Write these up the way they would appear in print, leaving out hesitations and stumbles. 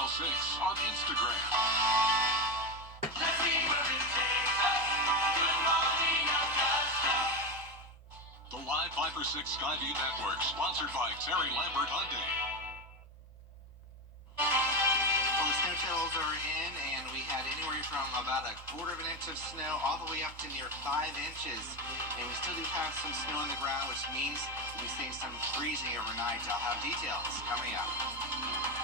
Channel 6 on Instagram. Let's see where it takes us. Good morning, Augusta. The Live 5 for 6 Skyview Network, sponsored by Terry Lambert Hyundai. Well, the snow totals are in, and we had anywhere from about a quarter of an inch of snow all the way up to near 5 inches. And we still do have some snow on the ground, which means we'll be seeing some freezing overnight. I'll have details coming up.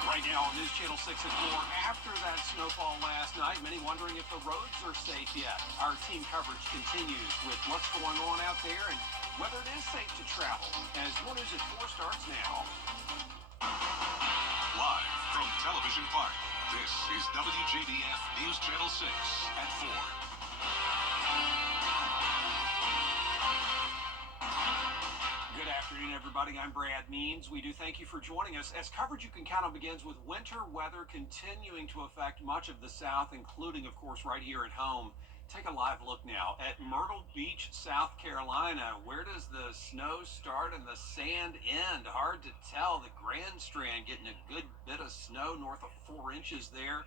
Right now on News Channel 6 at 4, after that snowfall last night, many wondering if the roads are safe yet. Our team coverage continues with what's going on out there and whether it is safe to travel, as Your News at 4 starts now. Live from Television Park, this is WJBF News Channel 6 at 4. Good afternoon, everybody. I'm Brad Means. We do thank you for joining us. As coverage you can count on begins with winter weather continuing to affect much of the South, including, of course, right here at home. Take a live look now at Myrtle Beach, South Carolina. Where does the snow start and the sand end? Hard to tell. The Grand Strand getting a good bit of snow, north of 4 inches there.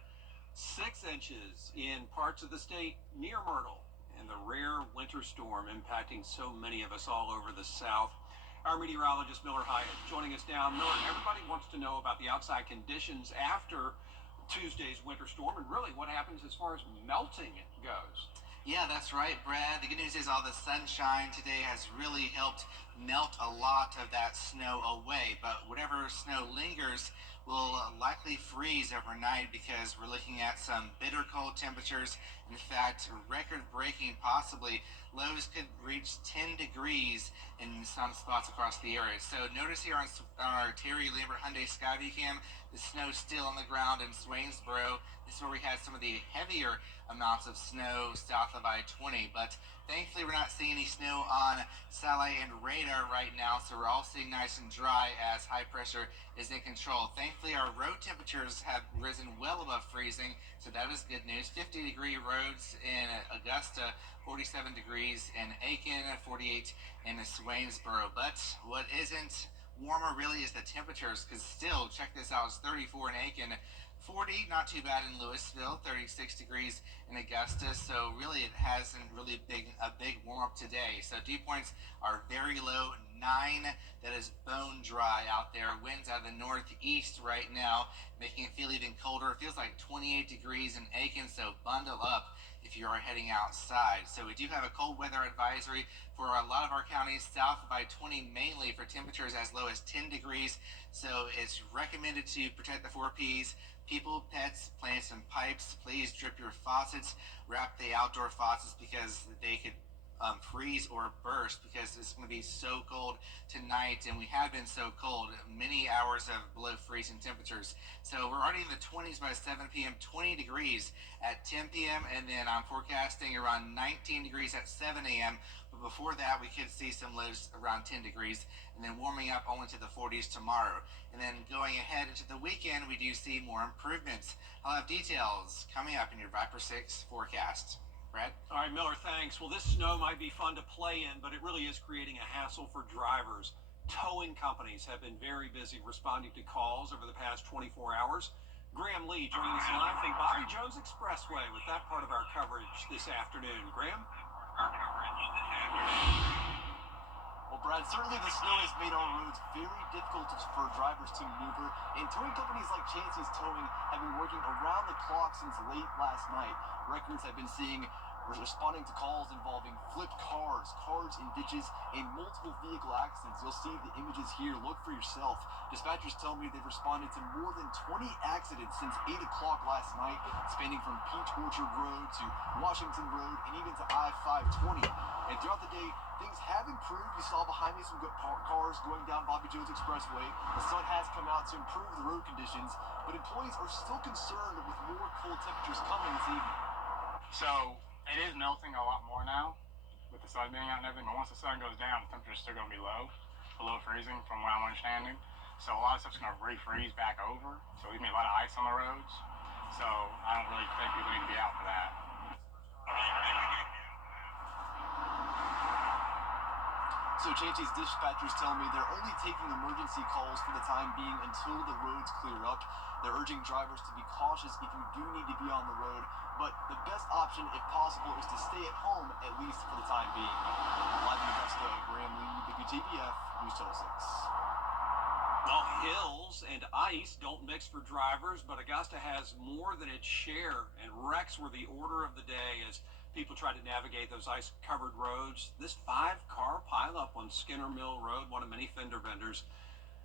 6 inches in parts of the state near Myrtle. And the rare winter storm impacting so many of us all over the South. Our meteorologist, Miller Hyatt, joining us now. Miller, everybody wants to know about the outside conditions after Tuesday's winter storm and really what happens as far as melting goes. Yeah, that's right, Brad. The good news is all the sunshine today has really helped melt a lot of that snow away. But whatever snow lingers will likely freeze overnight because we're looking at some bitter cold temperatures. In fact, record-breaking possibly. Lows could reach 10 degrees in some spots across the area. So notice here on our Terry Lambert Hyundai Skyview Cam, the snow's still on the ground in Swainsboro. This is where we had some of the heavier amounts of snow south of I-20, but thankfully we're not seeing any snow on satellite and radar right now, so we're all staying nice and dry as high pressure is in control. Thankfully our road temperatures have risen well above freezing, so that is good news. 50-degree roads in Augusta, 47 degrees in Aiken, 48 in Swainsboro. But what isn't warmer really is the temperatures, because still, check this out, it's 34 in Aiken, 40, not too bad in Louisville, 36 degrees in Augusta. So really it hasn't really been a big warm up today. So dew points are very low, 9. That is bone dry out there. Winds out of the northeast right now, making it feel even colder. It feels like 28 degrees in Aiken, so bundle up if you are heading outside. So we do have a cold weather advisory for a lot of our counties south of I-20, mainly for temperatures as low as 10 degrees. So it's recommended to protect the 4 Ps. People, pets, plants, and pipes. Please drip your faucets, wrap the outdoor faucets because they could freeze or burst because it's going to be so cold tonight, and we have been so cold, many hours of below freezing temperatures. So we're already in the 20s by 7 p.m., 20 degrees at 10 p.m., and then I'm forecasting around 19 degrees at 7 a.m., but before that we could see some lows around 10 degrees, and then warming up only to the 40s tomorrow. And then going ahead into the weekend, we do see more improvements. I'll have details coming up in your Viper 6 forecast. Brad? All right, Miller, thanks. Well, this snow might be fun to play in, but it really is creating a hassle for drivers. Towing companies have been very busy responding to calls over the past 24 hours. Graham Lee joining us live from Bobby Jones Expressway with that part of our coverage this afternoon. Graham? Well, Brad, certainly the snow has made our roads very difficult for drivers to maneuver, and towing companies like Chancey's Towing have been working around the clock since late last night. Records have been seeing responding to calls involving flipped cars in ditches, and multiple vehicle accidents. You'll see the images here. Look for yourself. Dispatchers tell me they've responded to more than 20 accidents since 8 o'clock last night, spanning from Peach Orchard Road to Washington Road and even to I-520. And throughout the day, things have improved. You saw behind me some good cars going down Bobby Jones Expressway. The sun has come out to improve the road conditions, but employees are still concerned with more cold temperatures coming this evening. So it is melting a lot more now with the sun being out and everything, but once the sun goes down, the temperature's still going to be low, below freezing from what I'm understanding. So a lot of stuff's going to refreeze back over, so there's going to be a lot of ice on the roads. So I don't really think people need to be out for that. So So Chancey's dispatchers tell me they're only taking emergency calls for the time being until the roads clear up. They're urging drivers to be cautious if you do need to be on the road, but the best option, if possible, is to stay at home, at least for the time being. Live in Augusta, Graham Lee, WJBF, News Channel 6. Well, hills and ice don't mix for drivers, but Augusta has more than its share, and wrecks were the order of the day as people tried to navigate those ice-covered roads. This 5-car pileup on Skinner Mill Road, one of many fender benders.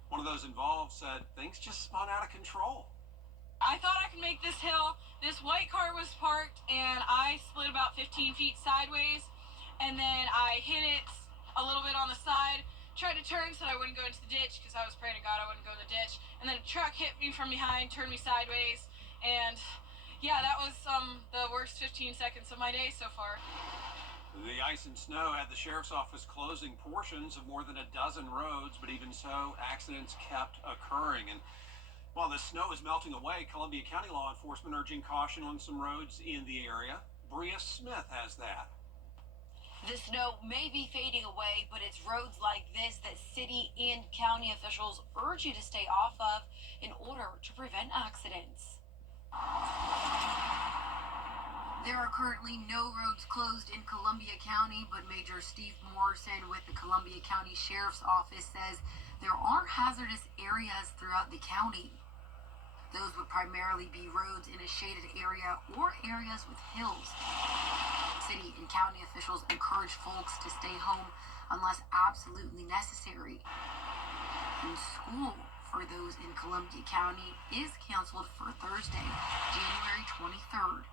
One of those involved said things just spun out of control. I thought I could make this hill. This white car was parked, and I slid about 15 feet sideways, and then I hit it a little bit on the side. Tried to turn so I wouldn't go into the ditch because I was praying to God I wouldn't go in the ditch. And then a truck hit me from behind, turned me sideways, and yeah, that was the worst 15 seconds of my day so far. The ice and snow had the sheriff's office closing portions of more than a dozen roads, but even so, accidents kept occurring. And while the snow is melting away, Columbia County law enforcement urging caution on some roads in the area. Bria Smith has that. The snow may be fading away, but it's roads like this that city and county officials urge you to stay off of in order to prevent accidents. There are currently no roads closed in Columbia County, but Major Steve Morrison with the Columbia County Sheriff's Office says there are hazardous areas throughout the county. Those would primarily be roads in a shaded area or areas with hills. City and county officials encourage folks to stay home unless absolutely necessary. And school for those in Columbia County is canceled for Thursday, January 23rd.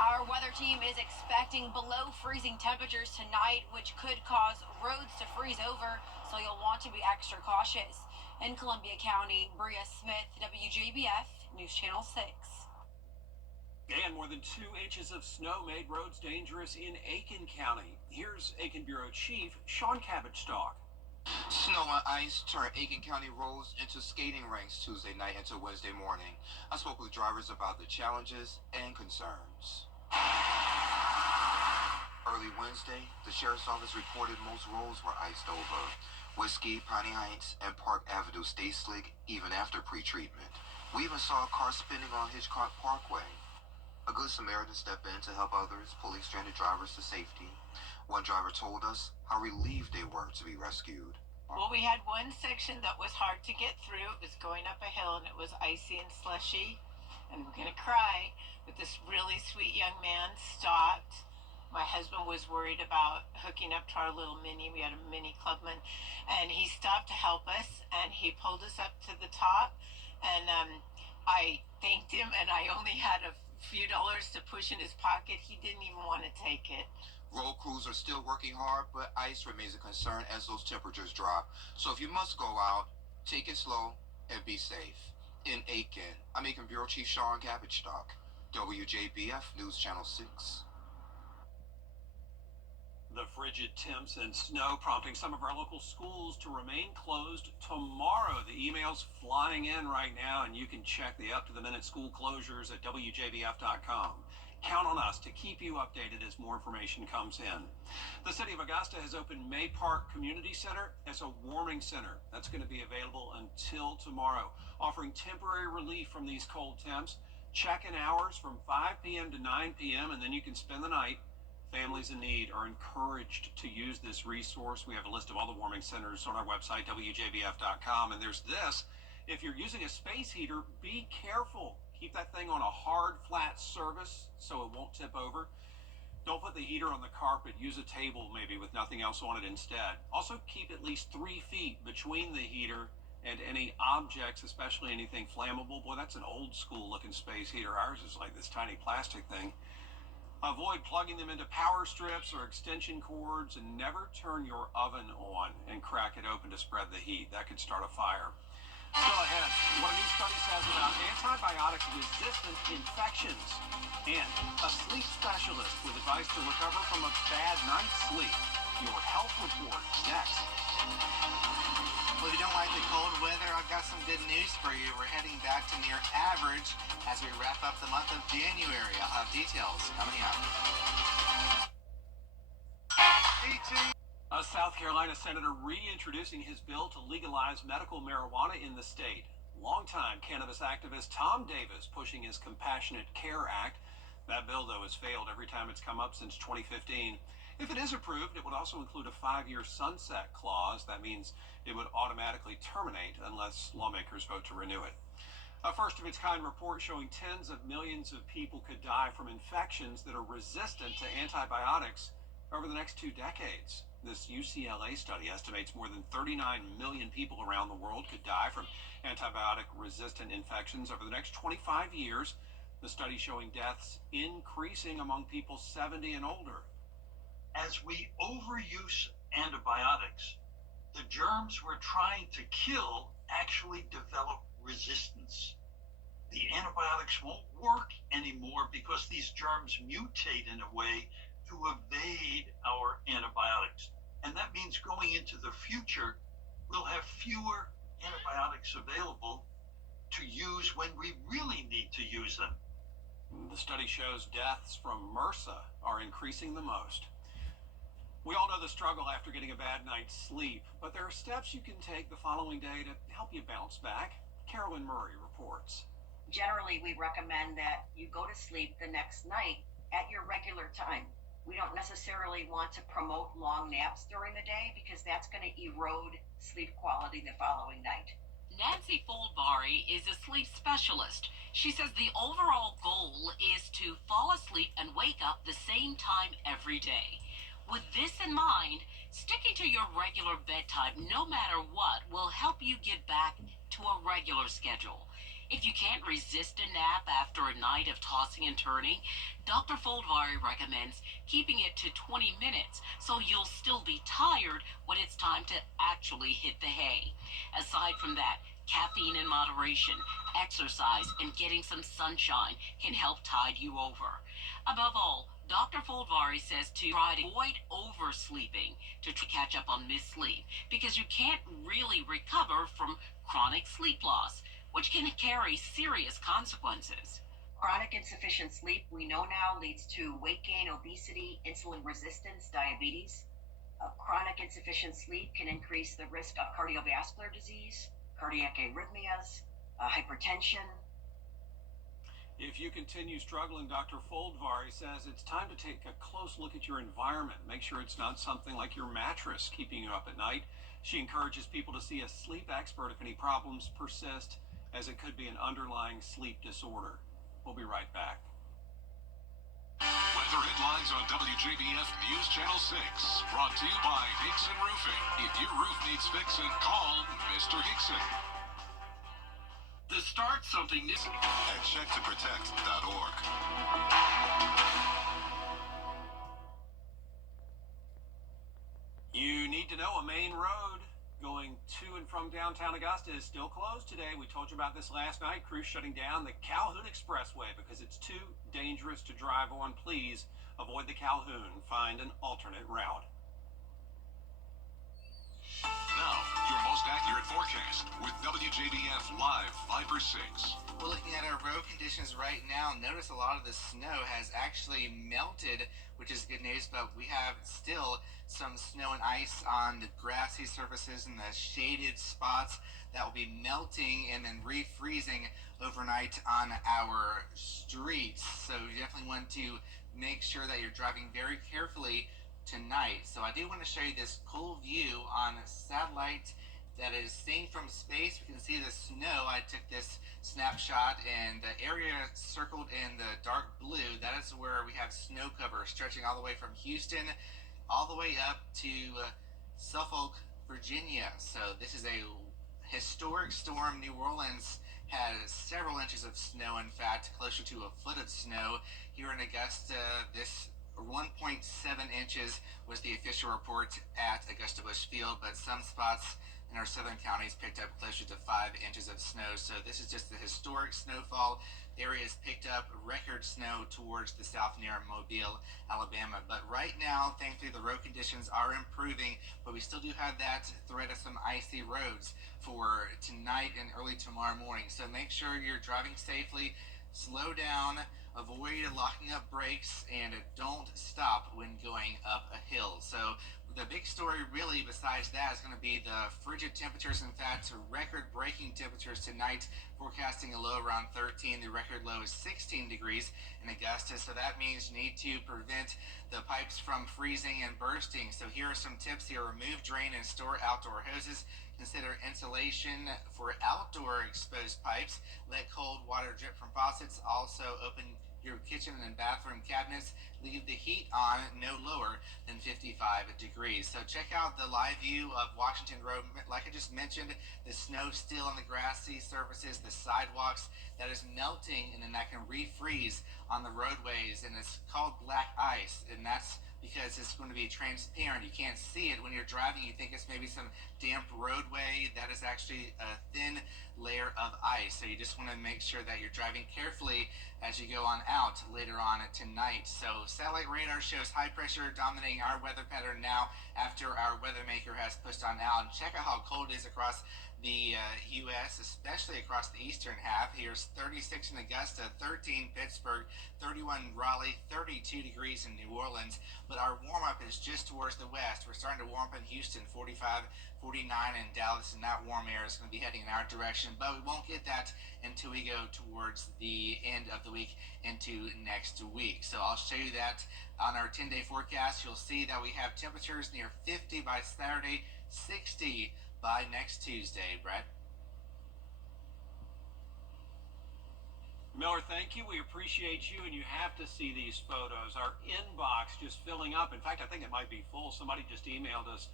Our weather team is expecting below freezing temperatures tonight, which could cause roads to freeze over, so you'll want to be extra cautious. In Columbia County, Bria Smith, WJBF, News Channel 6. And more than 2 inches of snow made roads dangerous in Aiken County. Here's Aiken Bureau Chief Sean Cabbage-Stock. Snow and ice turned Aiken County roads into skating rinks Tuesday night into Wednesday morning. I spoke with drivers about the challenges and concerns. Early Wednesday, the sheriff's office reported most roads were iced over. Whiskey, Piney Heights, and Park Avenue stayed slick even after pre-treatment. We even saw a car spinning on Hitchcock Parkway. A good Samaritan stepped in to help others, pulling stranded drivers to safety. One driver told us how relieved they were to be rescued. Well, we had one section that was hard to get through. It was going up a hill and it was icy and slushy. And I'm going to cry, but this really sweet young man stopped. My husband was worried about hooking up to our little mini. We had a mini clubman. And he stopped to help us and he pulled us up to the top. And I thanked him, and I only had a few dollars to push in his pocket. He didn't even want to take it. Road crews are still working hard, but ice remains a concern as those temperatures drop. So if you must go out, take it slow and be safe. In Aiken, I'm Aiken Bureau Chief Sean Cabbage-Stock, WJBF News Channel 6. The frigid temps and snow prompting some of our local schools to remain closed tomorrow. The email's flying in right now, and you can check the up-to-the-minute school closures at WJBF.com. Count on us to keep you updated as more information comes in. The city of Augusta has opened May Park Community Center as a warming center. That's going to be available until tomorrow, offering temporary relief from these cold temps. Check-in hours from 5 p.m. to 9 p.m., and then you can spend the night. Families in need are encouraged to use this resource. We have a list of all the warming centers on our website, WJBF.com. And there's this. If you're using a space heater, be careful. Keep that thing on a hard, flat surface so it won't tip over. Don't put the heater on the carpet. Use a table maybe with nothing else on it instead. Also, keep at least 3 feet between the heater and any objects, especially anything flammable. Boy, that's an old school looking space heater. Ours is like this tiny plastic thing. Avoid plugging them into power strips or extension cords, and never turn your oven on and crack it open to spread the heat. That could start a fire. Still ahead, what a new study says about antibiotic-resistant infections, and a sleep specialist with advice to recover from a bad night's sleep. Your health report next. Well, if you don't like the cold weather, I've got some good news for you. We're heading back to near average as we wrap up the month of January. I'll have details coming up. A South Carolina Senator reintroducing his bill to legalize medical marijuana in the state. Longtime cannabis activist Tom Davis pushing his Compassionate Care Act. That bill, though, has failed every time it's come up since 2015. If it is approved, it would also include a 5-year sunset clause. That means it would automatically terminate unless lawmakers vote to renew it. A first-of-its-kind report showing tens of millions of people could die from infections that are resistant to antibiotics over the next 2 decades. This UCLA study estimates more than 39 million people around the world could die from antibiotic-resistant infections over the next 25 years. The study showing deaths increasing among people 70 and older. As we overuse antibiotics, the germs we're trying to kill actually develop resistance. The antibiotics won't work anymore because these germs mutate in a way to evade our antibiotics. And that means going into the future, we'll have fewer antibiotics available to use when we really need to use them. The study shows deaths from MRSA are increasing the most. We all know the struggle after getting a bad night's sleep, but there are steps you can take the following day to help you bounce back. Carolyn Murray reports. Generally, we recommend that you go to sleep the next night at your regular time. We don't necessarily want to promote long naps during the day because that's going to erode sleep quality the following night. Nancy Foldbari is a sleep specialist. She says the overall goal is to fall asleep and wake up the same time every day. With this in mind, sticking to your regular bedtime no matter what will help you get back to a regular schedule. If you can't resist a nap after a night of tossing and turning, Dr. Foldvari recommends keeping it to 20 minutes so you'll still be tired when it's time to actually hit the hay. Aside from that, caffeine in moderation, exercise, and getting some sunshine can help tide you over. Above all, Dr. Foldvari says to try to avoid oversleeping to catch up on missed sleep because you can't really recover from chronic sleep loss, which can carry serious consequences. Chronic insufficient sleep, we know now, leads to weight gain, obesity, insulin resistance, diabetes. Chronic insufficient sleep can increase the risk of cardiovascular disease, cardiac arrhythmias, hypertension. If you continue struggling, Dr. Foldvari says it's time to take a close look at your environment. Make sure it's not something like your mattress keeping you up at night. She encourages people to see a sleep expert if any problems persist, as it could be an underlying sleep disorder. We'll be right back. Weather headlines on WJBF News Channel 6. Brought to you by Hickson Roofing. If your roof needs fixing, call Mr. Hickson. To start something new At checktoprotect.org. You need to know a main road going to and from downtown Augusta is still closed today. We told you about this last night. Crews shutting down the Calhoun Expressway because it's too dangerous to drive on. Please avoid the Calhoun. Find an alternate route. Now, your most accurate forecast with WJBF Live 5/6. We're looking at our road conditions right now. Notice a lot of the snow has actually melted, which is good news, but we have still some snow and ice on the grassy surfaces and the shaded spots that will be melting and then refreezing overnight on our streets. So you definitely want to make sure that you're driving very carefully tonight. So I do want to show you this cool view on a satellite that is seen from space. We can see the snow. I took this snapshot, and the area circled in the dark blue, that is where we have snow cover stretching all the way from Houston all the way up to Suffolk, Virginia. So this is a historic storm. New Orleans had several inches of snow, in fact, closer to a foot of snow. Here in Augusta, this 1.7 inches was the official report at Augusta Busch Field, but some spots in our southern counties picked up closer to 5 inches of snow. So this is just the historic snowfall. The area has picked up record snow towards the south near Mobile, Alabama. But right now, thankfully, the road conditions are improving, but we still do have that threat of some icy roads for tonight and early tomorrow morning. So make sure you're driving safely, slow down, avoid locking up brakes, and don't stop when going up a hill. So The big story, really, besides that, is going to be the frigid temperatures. In fact, record-breaking temperatures tonight, forecasting a low around 13. The record low is 16 degrees in Augusta, so that means you need to prevent the pipes from freezing and bursting. So here are some tips here. Remove, drain, and store outdoor hoses. Consider insulation for outdoor exposed pipes. Let cold water drip from faucets. Also, open your kitchen and bathroom cabinets. Leave the heat on no lower than 55 degrees. So check out the live view of Washington Road. Like I just mentioned, the snow still on the grassy surfaces, the sidewalks that is melting, and then that can refreeze on the roadways, and it's called black ice, and that's because it's going to be transparent. You can't see it when you're driving. You think it's maybe some damp roadway. That is actually a thin layer of ice. So you just want to make sure that you're driving carefully as you go on out later on tonight. So satellite radar shows high pressure dominating our weather pattern now after our weather maker has pushed on out. And check out how cold it is across the U.S., especially across the eastern half. Here's 36 in Augusta, 13 Pittsburgh, 31 Raleigh, 32 degrees in New Orleans. But our warm-up is just towards the west. We're starting to warm up in Houston, 45, 49 in Dallas, and that warm air is going to be heading in our direction. But we won't get that until we go towards the end of the week into next week. So I'll show you that on our 10-day forecast. You'll see that we have temperatures near 50 by Saturday, 60 by next Tuesday. Brett? Miller, thank you. We appreciate you, and you have to see these photos. Our inbox just filling up. In fact, I think it might be full. Somebody just emailed us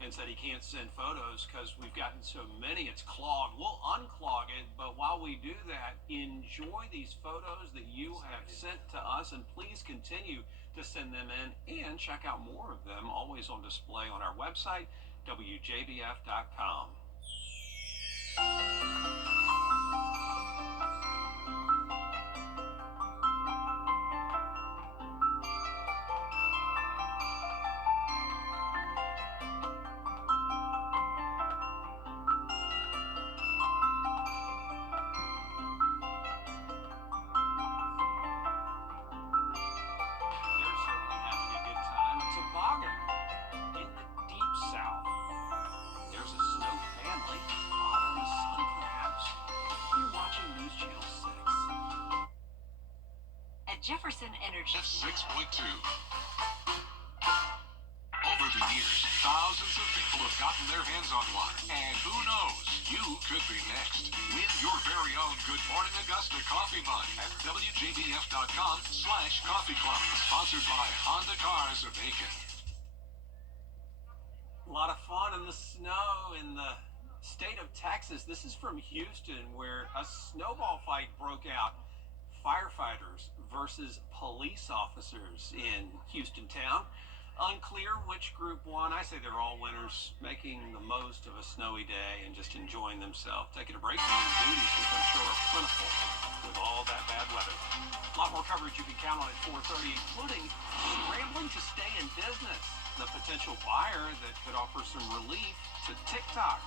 and said he can't send photos because we've gotten so many. It's clogged. We'll unclog it, but while we do that, enjoy these photos that you have sent to us, and please continue to send them in and check out more of them, always on display on our website, WJBF.com. Jefferson Energy. 6.2. Over the years, thousands of people have gotten their hands on one. And who knows, you could be next. Win your very own Good Morning Augusta coffee mug at WJBF.com/coffee club. Sponsored by Honda Cars of Aiken. A lot of fun in the snow in the state of Texas. This is from Houston, where a snowball fight broke out. Firefighters versus police officers in Houston town. Unclear which group won. I say they're all winners, making the most of a snowy day and just enjoying themselves, taking a break from their duties, which I'm sure are plentiful with all that bad weather. A lot more coverage you can count on at 4:30, including scrambling to stay in business, the potential buyer that could offer some relief to TikTok.